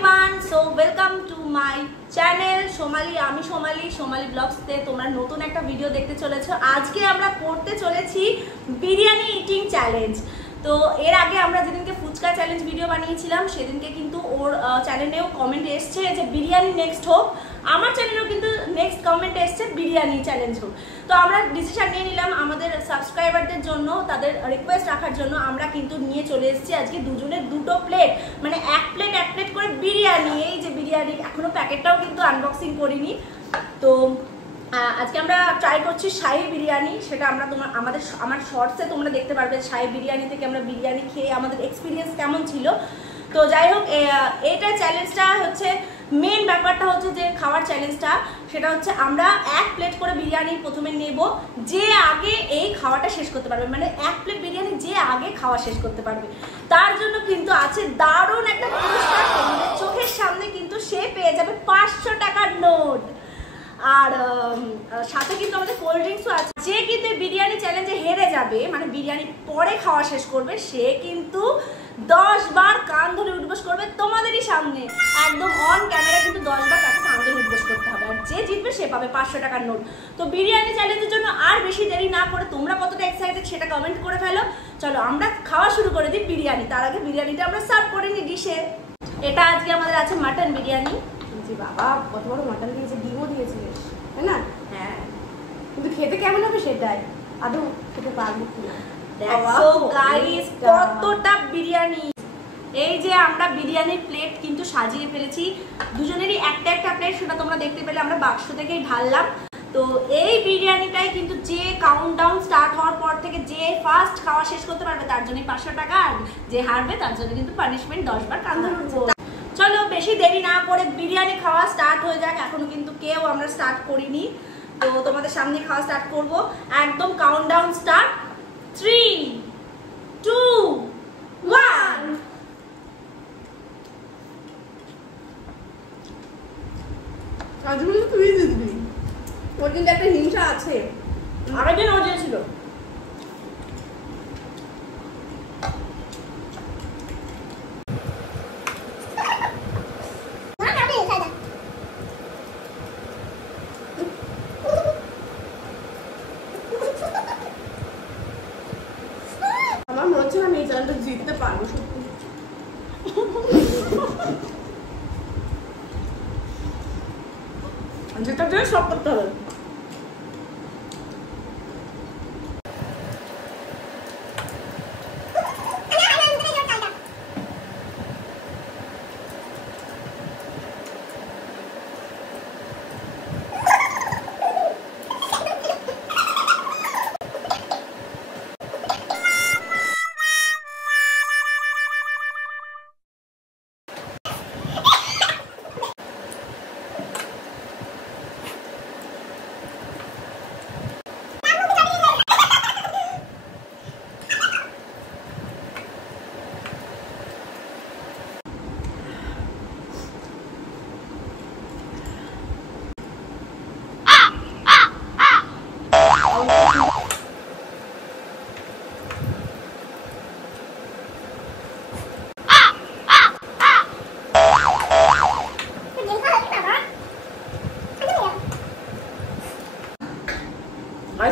everyone, so welcome to my channel Somali ব্লগসতে তোমরা নতুন একটা ভিডিও দেখতে চলেছো। আজকে আমরা করতে চলেছি বিরিয়ানি ইটিং চ্যালেঞ্জ। তো এর আগে আমরা যেদিনকে ফুচকা চ্যালেঞ্জ ভিডিও বানিয়েছিলাম সেদিনকে কিন্তু ওর চ্যানেলেও কমেন্ট এসছে যে বিরিয়ানি নেক্সট হোক, আমার চ্যানেলেও কিন্তু নেক্সট কমেন্ট এসছে বিরিয়ানি চ্যালেঞ্জ হোক। তো আমরা ডিসিশন নিয়ে নিলাম আমাদের সাবস্ক্রাইবারদের জন্য, তাদের রিকোয়েস্ট রাখার জন্য আমরা কিন্তু নিয়ে চলে এসেছি আজকে দুজনের দুটো প্লেট, মানে এক প্লেট করে বিরিয়ানি। এই যে বিরিয়ানি এখনো প্যাকেটটাও কিন্তু আনবক্সিং করিনি। তো আজকে আমরা ট্রাই করছি শাহী বিরিয়ানি, সেটা আমরা আমার শর্টসে তোমরা দেখতে পারবে শাহী বিরিয়ানি থেকে আমরা বিরিয়ানি খেয়ে আমাদের এক্সপিরিয়েন্স কেমন ছিল। তো যাই হোক, এইটা চ্যালেঞ্জটা হচ্ছে মেন ব্যাপারটা হচ্ছে যে খাওয়ার চ্যালেঞ্জটা, সেটা হচ্ছে আমরা এক প্লেট করে বিরিয়ানি প্রথমে নেব, যে আগে এই খাওয়াটা শেষ করতে পারবে, মানে এক প্লেট বিরিয়ানি যে আগে খাওয়া শেষ করতে পারবে তার জন্য কিন্তু আছে দারুণ একটা পুরস্কার। চোখের সামনে কিন্তু সে পেয়ে যাবে 500 টাকার নোট, আর সাথে কিন্তু আমাদের কোল্ড ড্রিঙ্কসও আছে। যে কিন্তু বিরিয়ানি চ্যালেঞ্জে হেরে যাবে, মানে বিরিয়ানি পরে খাওয়া শেষ করবে, সে কিন্তু 10 বার কান ধরে উঠবোস করবে তোমাদেরই সামনে, একদম অন ক্যামেরা কিন্তু 10 বার তাকে কান ধরে উঠবোস করতে হবে, আর যে জিতবে সে পাবে 500 টাকার নোট। তো বিরিয়ানি চ্যালেঞ্জের জন্য আর বেশি দেরি না করে তোমরা কতটা এক্সাইটেড সেটা কমেন্ট করে ফেলো। চলো আমরা খাওয়া শুরু করে দিই বিরিয়ানি। তার আগে বিরিয়ানিটা আমরা সার্ভ করে নিই ডিশে। এটা আজকে আমাদের আছে মাটন বিরিয়ানি। বাবা কত বড় মাটন দিয়েছে, ডিমও দিয়েছিস তাই না? হ্যাঁ, কিন্তু খেতে কেমন হবে সেটাই, আদৌ খেতে পারবো কিনা। দেখো গাইস কতটা বিরিয়ানি। এই যে আমরা বিরিয়ানির প্লেট কিন্তু সাজিয়ে ফেলেছি, দুজনেরই একটা প্লেট, সেটা তোমরা দেখতে পেলে আমরা বাক্স থেকেই ঢাললাম। তো এই বিরিয়ানিটাই কিন্তু যে কাউন্টডাউন স্টার্ট হওয়ার পর থেকে যে ফার্স্ট খাওয়া শেষ করতে পারবে তার জন্যই 500 টাকা, আর যে হারবে তার জন্য কিন্তু পানিশমেন্ট 10 বার কান ধরে উঠবো। চলো বেশি দেরি না করে বিরিয়ানি খাওয়া স্টার্ট হয়ে যাক। এখনো কিন্তু কেউ আমরা স্টার্ট করিনি, তো তোমাদের সামনে খাওয়া স্টার্ট করব। একদম কাউন্টডাউন স্টার্ট, 3, 2, 1। আজকে তুই দিবি, ওর কিন্তু একটা হিংসা আছে, আগের দিন ও দিয়েছিল। আমার মনে হচ্ছে আমি এই চ্যানেলটা জিততে পারবো সত্যি। যেটা দিয়ে সব করতে হবে।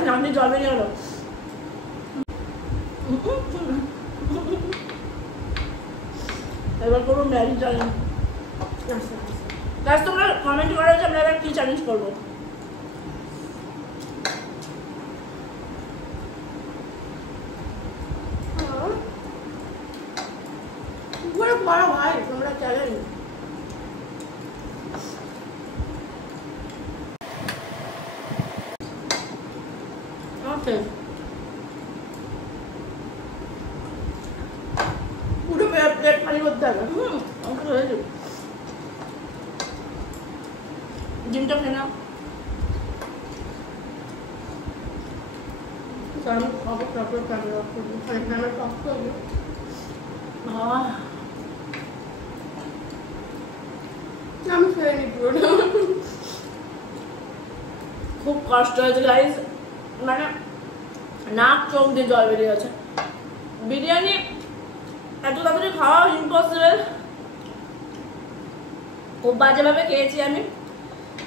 নামনি জল বেরিয়ে গেল। এবার করবো ম্যাগি চ্যালেঞ্জ। গাইস তোমরা কমেন্ট করো যে আমরা এবার কি চ্যালেঞ্জ করবো। বড় ভাই তোমরা চ্যালেঞ্জ পুরো প্লেট খালি করতে হবে। ডিমটা খেয়ে নাও। আমি খাবো তারপর ক্যামেরা করবো, ক্যামেরা অফ করবো। আমি খেয়ে নি পুরোটা। খুব কষ্ট হয়েছে গাইস, মানে নাক চোখ দিয়ে জল বেরিয়ে গেছে। বিরিয়ানি এত তাড়াতাড়ি খাওয়া ইম্পসিবল। খুব বাজেভাবে খেয়েছি আমি,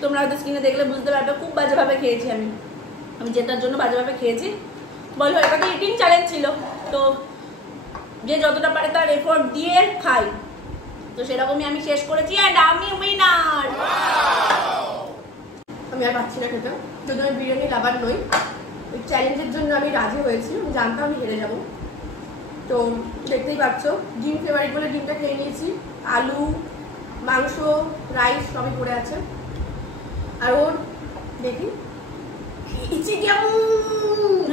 তোমরা হয়তো স্ক্রিনে দেখলে বুঝতে পারবে। খুব বাজেভাবে খেয়েছি আমি জেতার জন্য বাজেভাবে খেয়েছি। বলো, এটা তো ইটিং চ্যালেঞ্জ ছিল, তো যে যতটা পারে তার এফোর্ট দিয়ে খাই, তো সেরকমই আমি শেষ করেছি অ্যান্ড আমি উইনার। আমি আর পাচ্ছি না খেতে, যদি আমি বিরিয়ানি লাভার নই। ওই চ্যালেঞ্জের জন্য আমি রাজি হয়েছি, আমি জানতাম আমি হেরে যাবো। তো দেখতেই পাচ্ছ, ডিম ফেভারিট বলে ডিমটা খেয়ে নিয়েছি। আলু, মাংস, রাইস সবই পড়ে আছে। আর ওর দেখি খেয়েছি কেমন।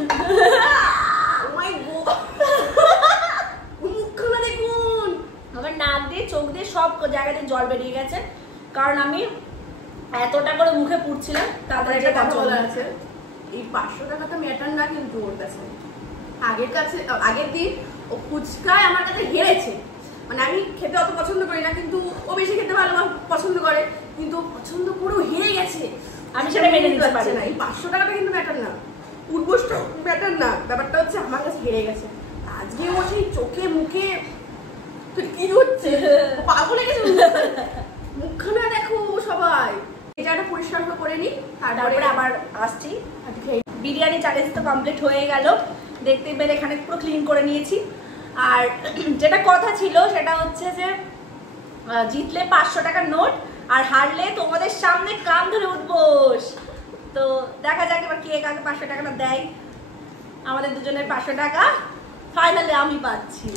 মুখখানা দেখুন, আমার নাক দিয়ে চোখ দিয়ে সব জায়গাতে জল বেরিয়ে গেছে, কারণ আমি এতটা করে মুখে পুড়ছিলাম। তারপরে একটা একটা কথা কথা বলা আছে, এই 500 টাকা তো ম্যাটার না কিন্তু ওর কাছে। আগের দিন ও ফুচকায় আমার কাছে হেরেছে। মানে আমি খেতে অত পছন্দ করি না, কিন্তু ও বেশি খেতে ভালো পছন্দ করে, কিন্তু পছন্দ করেও হেরে গেছে। আমি সেটা মেনে নিতে পারি না। এই 500 টাকাটা কিন্তু ম্যাটার না, উদ্বোসটা ম্যাটার না, ব্যাপারটা হচ্ছে আমার কাছে হেরে গেছে। আজকে ও সেই চোখে মুখে কি হচ্ছে, পাগল হয়ে গেছে। মুখখানা দেখো সবাই। এটা পরিষ্কার করে নিই, তারপরে আবার আসছি। বিরিয়ানি চ্যালেঞ্জ তো কমপ্লিট হয়ে গেল, দেখতে পেলে এখানে পুরো ক্লিন করে নিয়েছি। আর যেটা কথা ছিল সেটা হচ্ছে যে জিতলে 500 টাকার নোট, আর হারলে তোমাদের সামনে কান ধরে উঠবোস। তো দেখা যাক এবার কে কাকে 500 টাকাটা দেয়। আমাদের দুজনের 500 টাকা ফাইনালি আমি পাচ্ছি।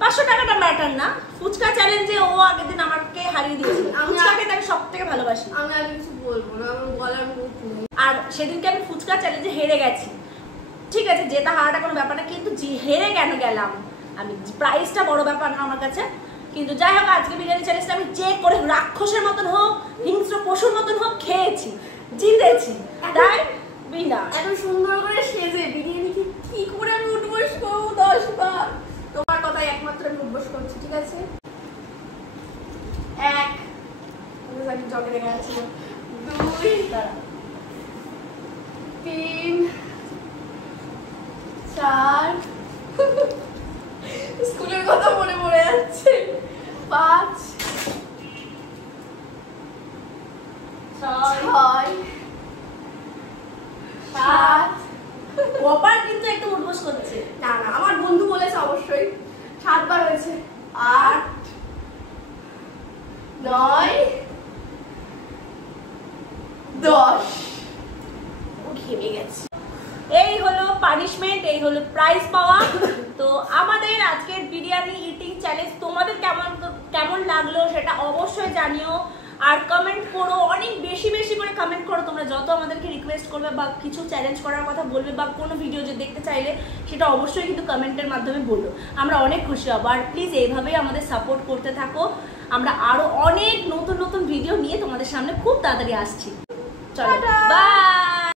500 টাকাটা ম্যাটার না, ফুচকা চ্যালেঞ্জে ও আগের দিন আমাকে হারিয়ে দিয়েছিল। ফুচকাকে আমি সব থেকে ভালোবাসি। আমি আর কিছু বলবো না, আমার গলার মুখ নেই। আর সেদিনকে আমি ফুচকা চ্যালেঞ্জে হেরে গেছি, ঠিক আছে, জেতা হারাটা কোনো ব্যাপার না, কিন্তু হেরে কেন গেলাম আমি, প্রাইসটা বড় ব্যাপার না আমার কাছে। কিন্তু যাই হোক, আজকে বিরিয়ানি চ্যালেঞ্জটা আমি যে করে রাক্ষসের মতন হোক, হিংস্র পশুর মতন হোক খেয়েছি, জিতেছি, তাই বিনার। এত সুন্দর করে সেজে বিরিয়ানিকে কি করে আমি উঠবোস করবো 10 বার। তোমার কথাই একমাত্র আমি উঠবোস করছি, ঠিক আছে? 1 আমি জগে রেখে আছি, 2 3 4 স্কুলের কথা মনে পড়ে যাচ্ছে, 5 6 7 কপার কিন্তু একটু উঠবোস করছে। না না, আমার বন্ধু বলেছে অবশ্যই 7 বার হয়েছে। 8 9 10 ও ঘেমে গেছে। এই হলো পানিশমেন্ট, এই হলো প্রাইজ পাওয়া। তো আমাদের আজকের বিরিয়ানি ইটিং চ্যালেঞ্জ তোমাদের কেমন লাগলো সেটা অবশ্যই জানিও, আর কমেন্ট করো, অনেক বেশি বেশি করে কমেন্ট করো। তোমরা যত আমাদেরকে রিকোয়েস্ট করবে বা কিছু চ্যালেঞ্জ করার কথা বলবে বা কোনো ভিডিও যে দেখতে চাইলে, সেটা অবশ্যই কিন্তু কমেন্টের মাধ্যমে বলো, আমরা অনেক খুশি হব। আর প্লিজ এইভাবেই আমাদের সাপোর্ট করতে থাকো, আমরা আরো অনেক নতুন নতুন ভিডিও নিয়ে তোমাদের সামনে খুব তাড়াতাড়ি আসছি। চলো, বাই।